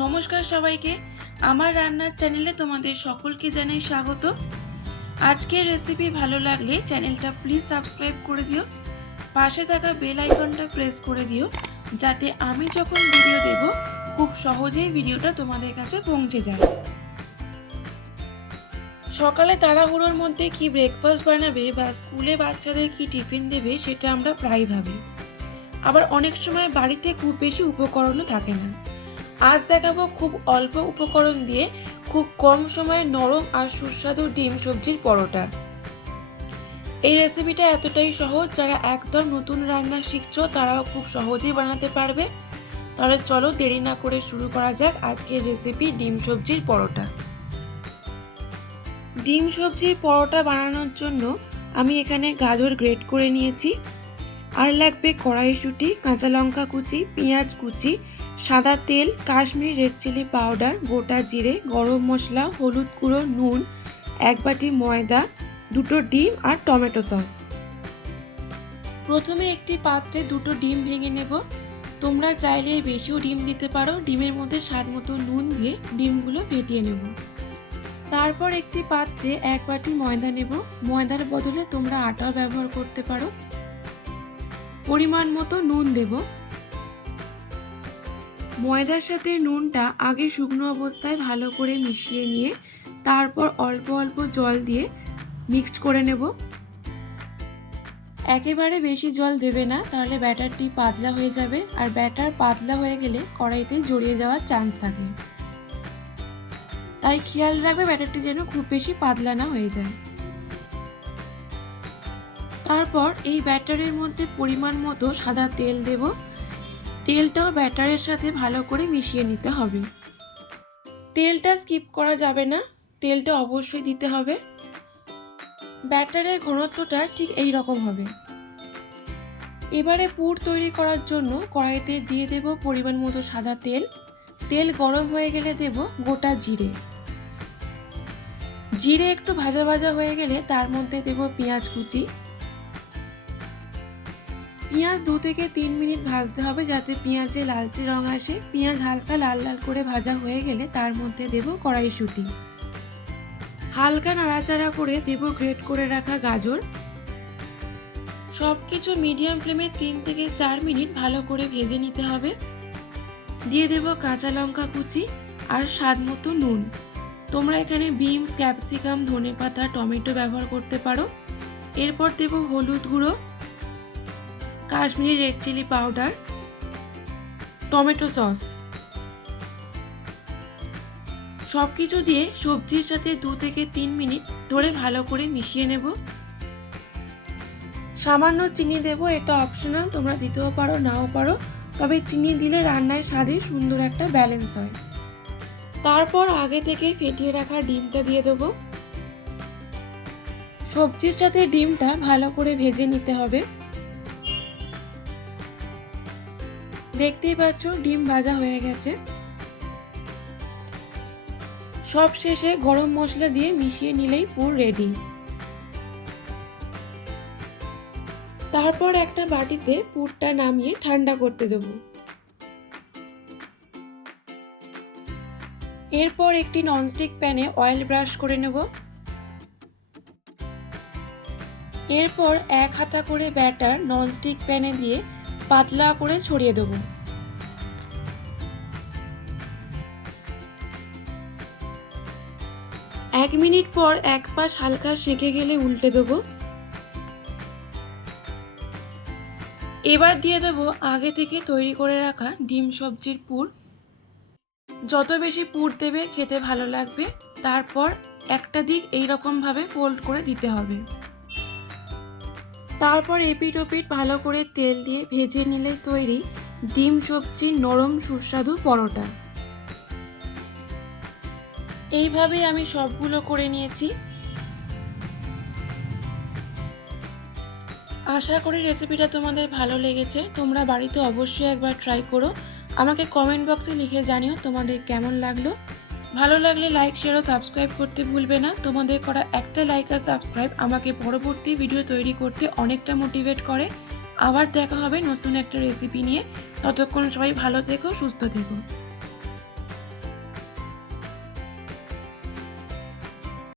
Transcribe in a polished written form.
নমস্কার সবাইকে, আমার রান্নার চ্যানেলে তোমাদের সকলকে জানাই স্বাগত। আজকের রেসিপি ভালো লাগলে চ্যানেলটা প্লিজ সাবস্ক্রাইব করে দিও, পাশে থাকা বেল আইকনটা প্রেস করে দিও, যাতে আমি যখন ভিডিও দেব খুব সহজেই ভিডিওটা তোমাদের কাছে পৌঁছে যায়। সকালে তাড়াহুড়োর মধ্যে কি ব্রেকফাস্ট বানাবে বা স্কুলে বাচ্চাদের কি টিফিন দেবে সেটা আমরা প্রায় ভাবি। আবার অনেক সময় বাড়িতে খুব বেশি উপকরণও থাকে না। আজ দেখাবো খুব অল্প উপকরণ দিয়ে খুব কম সময়ে নরম আর সুস্বাদু ডিম সবজির পরোটা। এই রেসিপিটা এতটাই সহজ, যারা একদম নতুন রান্না শিখছো তারাও খুব সহজেই বানাতে পারবে। তাহলে চলো দেরি না করে শুরু করা যাক আজকের রেসিপি ডিম সবজির পরোটা। ডিম সবজির পরোটা বানানোর জন্য আমি এখানে গাজর গ্রেট করে নিয়েছি, আর লাগবে কড়াইশুঁটি, কাঁচা লঙ্কা কুচি, পেঁয়াজ কুচি, সাদা তেল, কাশ্মীরি রেড চিলি পাউডার, গোটা জিরে, গরম মশলা, হলুদ গুঁড়ো, নুন, এক বাটি ময়দা, দুটো ডিম আর টমেটো সস। প্রথমে একটি পাত্রে দুটো ডিম ভেঙে নেব। তোমরা চাইলে বেশিও ডিম দিতে পারো। ডিমের মধ্যে স্বাদ মতো নুন দিয়ে ডিমগুলো ফেটিয়ে নেব। তারপর একটি পাত্রে এক বাটি ময়দা নেব। ময়দার বদলে তোমরা আটাও ব্যবহার করতে পারো। পরিমাণ মতো নুন দেব। ময়দার সাথে নুনটা আগে শুকনো অবস্থায় ভালো করে মিশিয়ে নিয়ে তারপর অল্প অল্প জল দিয়ে মিক্সড করে নেব। একেবারে বেশি জল দেবে না, তাহলে ব্যাটারটি পাতলা হয়ে যাবে, আর ব্যাটার পাতলা হয়ে গেলে কড়াইতে জড়িয়ে যাওয়ার চান্স থাকে। তাই খেয়াল রাখবে ব্যাটারটি যেন খুব বেশি পাতলা না হয়ে যায়। তারপর এই ব্যাটারের মধ্যে পরিমাণ মতো সাদা তেল দেব। তেলটাও ব্যাটারের সাথে ভালো করে মিশিয়ে নিতে হবে। তেলটা স্কিপ করা যাবে না, তেলটা অবশ্যই দিতে হবে। ব্যাটারের ঘনত্বটা ঠিক এই রকম হবে। এবারে পুর তৈরি করার জন্য কড়াইতে দিয়ে দেব পরিমাণ মতো সাদা তেল। তেল গরম হয়ে গেলে দেব গোটা জিরে। জিরে একটু ভাজা ভাজা হয়ে গেলে তার মধ্যে দেব পেঁয়াজ কুচি। পেঁয়াজ 2 থেকে 3 মিনিট ভাজতে হবে, যাতে পেঁয়াজে লালচে রং আসে। পেঁয়াজ হালকা লাল লাল করে ভাজা হয়ে গেলে তার মধ্যে দেব কড়াইশুঁটি। হালকা নাড়াচাড়া করে দেব গ্রেট করে রাখা গাজর। সবকিছু মিডিয়াম ফ্লেমে 3 থেকে 4 মিনিট ভালো করে ভেজে নিতে হবে। দিয়ে দেব কাঁচা লঙ্কা কুচি আর স্বাদ মতো নুন। তোমরা এখানে বিনস, ক্যাপসিকাম, ধনেপাতা, টমেটো ব্যবহার করতে পারো। এরপর দেব হলুদ গুঁড়ো, Kashmiri red chilli powder, tomato sauce. সবকিছু দিয়ে সবজির সাথে 2 থেকে 3 মিনিট ধরে ভালো করে মিশিয়ে নেব। সামান্য চিনি দেব, এটা অপশনাল, তোমরা দিতেও পারো নাও পারো, তবে চিনি দিলে রান্নায় স্বাদে সুন্দর একটা ব্যালেন্স হয়। তারপর আগে থেকে ফেটিয়ে রাখা ডিমটা দিয়ে দেবো। সবজির সাথে ডিমটা ভালো করে ভেজে নিতে হবে। দেখতেই পাচ্ছ ডিম ভাজা হয়ে গেছে। সব শেষে গরম মশলা দিয়ে মিশিয়ে নিলেই পুর রেডি। তারপর একটা বাটিতে পুরটা নামিয়ে ঠান্ডা করতে দেব। এরপর একটি ননস্টিক প্যানে অয়েল ব্রাশ করে নেব। এরপর 1 হাতা করে ব্যাটার ননস্টিক প্যানে দিয়ে পাতলা করে ছড়িয়ে দেব। এক মিনিট পর এক পাশ হালকা সেঁকে গেলে উল্টে দেব। এবার দিয়ে দেব আগে থেকে তৈরি করে রাখা ডিম সবজির পুর। যত বেশি পুর দেবে খেতে ভালো লাগবে। তারপর একটা দিক এইরকম ভাবে ফোল্ড করে দিতে হবে। তারপর এপিট ওপিট ভালো করে তেল দিয়ে ভেজে নিলেই তৈরি ডিম সবজির নরম সুস্বাদু পরোটা। এইভাবেই আমি সবগুলো করে নিয়েছি। আশা করি রেসিপিটা তোমাদের ভালো লেগেছে। তোমরা বাড়িতে অবশ্যই একবার ট্রাই করো। আমাকে কমেন্ট বক্সে লিখে জানিও তোমাদের কেমন লাগলো। ভালো লাগলে লাইক, শেয়ার ও সাবস্ক্রাইব করতে ভুলবে না। তোমাদের করা একটা লাইক আর সাবস্ক্রাইব আমাকে পরবর্তী ভিডিও তৈরি করতে অনেকটা মোটিভেট করে। আবার দেখা হবে নতুন একটা রেসিপি নিয়ে। ততক্ষণ সবাই ভালো থেকো, সুস্থ থেকো।